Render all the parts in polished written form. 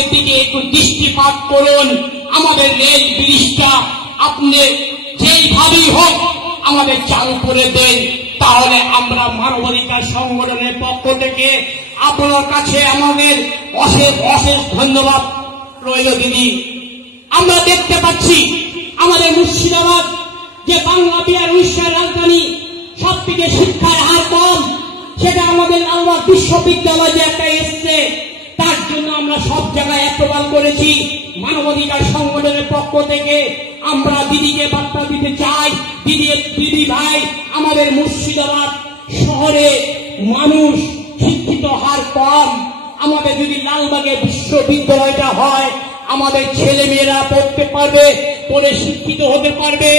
আমাদের দিকে একটু দৃষ্টিপাত করুন। আমাদের রেল ব্রিজটা আপনি যেইভাবেই হোক আমাদের চালু করে দেন, তাহলে আমরা মানবাধিকার সংগঠনের পক্ষ থেকে আপনার কাছে আমাদের অশেষ অশেষ ধন্যবাদ রইল। দিদি, আমরা দেখতে পাচ্ছি আমাদের মুর্শিদাবাদ যে বাংলা বিহার উড়িষ্যার রাজধানী, সব থেকে শিক্ষার হার কম, সেটা আমাদের লালবাগ বিশ্ববিদ্যালয় যে একটা এসছে, তার জন্য আমরা সব জায়গায় এতবার করেছি। মানবাধিকার সংগঠনের পক্ষ থেকে আমরা দিদিকে বার্তা দিতে চাই, দিদি ভাই, আমাদের মুর্শিদাবাদ শহরে মানুষ শিক্ষিত হার কম। আমাদের যদি লালবাগে বিশ্ববিদ্যালয়টা হয়, আমাদের ছেলে মেয়েরা পড়তে পারবে, পড়ে শিক্ষিত হতে পারবে,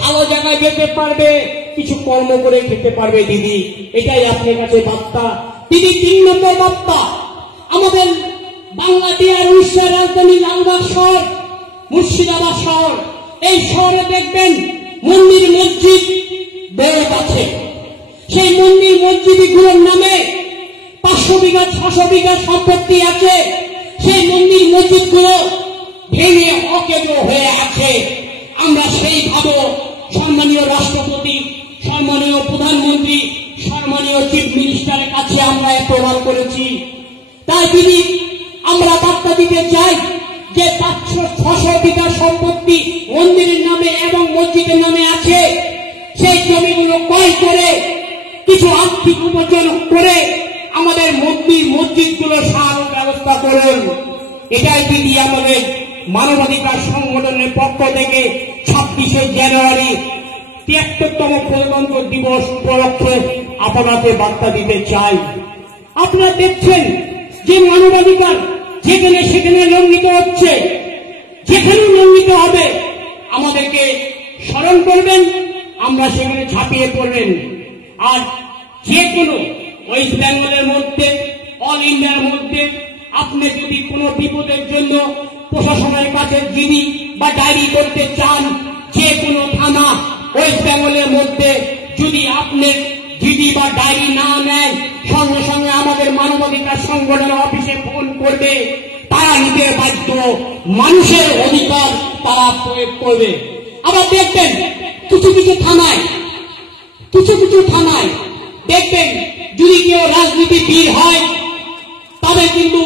ভালো জায়গায় যেতে পারবে, কিছু কর্ম করে খেতে পারবে। দিদি, এটাই আপনার কাছে বার্তা। দিদি, 3 নম্বর বার্তা, আমাদের বাংলা বিহার উড়িষ্যার রাজধানী লালবাগ শহর, মুর্শিদাবাদ শহর, এই শহরে দেখবেন মন্দির মসজিদ বেড়ে আছে। সেই মন্দির মসজিদগুলোর নামে 500 বিঘা 600 বিঘা সম্পত্তি আছে। সেই মন্দির মসজিদগুলো ভেঙে অকেন্দ্র হয়ে আছে। আমরা সেইভাবে সম্মানীয় রাষ্ট্রপতি, সম্মানীয় প্রধানমন্ত্রী, সম্মানীয় চিফ মিনিস্টারের কাছে আমরা প্রদান করেছি। তাই দিদি, আমরা বার্তা দিতে চাই যে 500-600 বিঘা সম্পত্তি মন্দিরের নামে এবং মসজিদের নামে আছে, সেই জমিগুলো ক্রয় করে কিছু আর্থিক উপার্জন করে আমাদের মসজিদগুলো সারানোর ব্যবস্থা করুন। এটাই দিদি আমাদের মানবাধিকার সংগঠনের পক্ষ থেকে 26শে জানুয়ারি 73তম প্রজাতন্ত্র দিবস উপলক্ষে আপনাদের বার্তা দিতে চাই। আপনারা দেখছেন যে মানবাধিকার যেখানে সেখানে লঙ্ঘিত হচ্ছে, যেখানে লঙ্ঘিত হবে আমাদেরকে স্মরণ করবেন, আমরা সেখানে ঝাঁপিয়ে পড়বেন। আর যে কোনো ওয়েস্ট বেঙ্গলের মধ্যে, অল ইন্ডিয়ার মধ্যে আপনি যদি কোনো বিপদের জন্য প্রশাসনের কাছে জিডি বা ডায়েরি করতে চান, যে কোনো থানা ওয়েস্ট বেঙ্গলের মধ্যে যদি আপনি জিডি বা ডায়েরি না নেন, সঙ্গে সঙ্গে আমাদের মানবাধিকার সংগঠনের অফিসে ফোন করবে, তারা নিতে বাধ্য। মানুষের অধিকার তারা প্রয়োগ করবে। আবার দেখবেন কিছু কিছু থানায় দেখবেন যদি কেউ রাজনীতিবিদ হয়, তাদের কিন্তু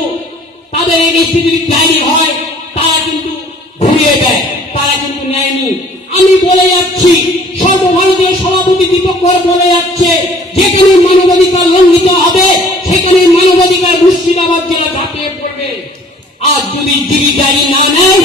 তাদের এগেইনস্টে যদি ডায়েরি হয়, তারা কিন্তু ঘুরিয়ে দেয়, তারা কিন্তু নেয়নি। আমি বলে যাচ্ছি, সর্বভারতীয় সভাপতি দীপক কর বলে যাচ্ছে, যেখানে মানবাধিকার লঙ্ঘিত হবে সেখানে মানবাধিকার মুর্শিদাবাদ জেলা ঝাঁপিয়ে পড়বে। আর যদি জিডি ডায়েরি না নেয়,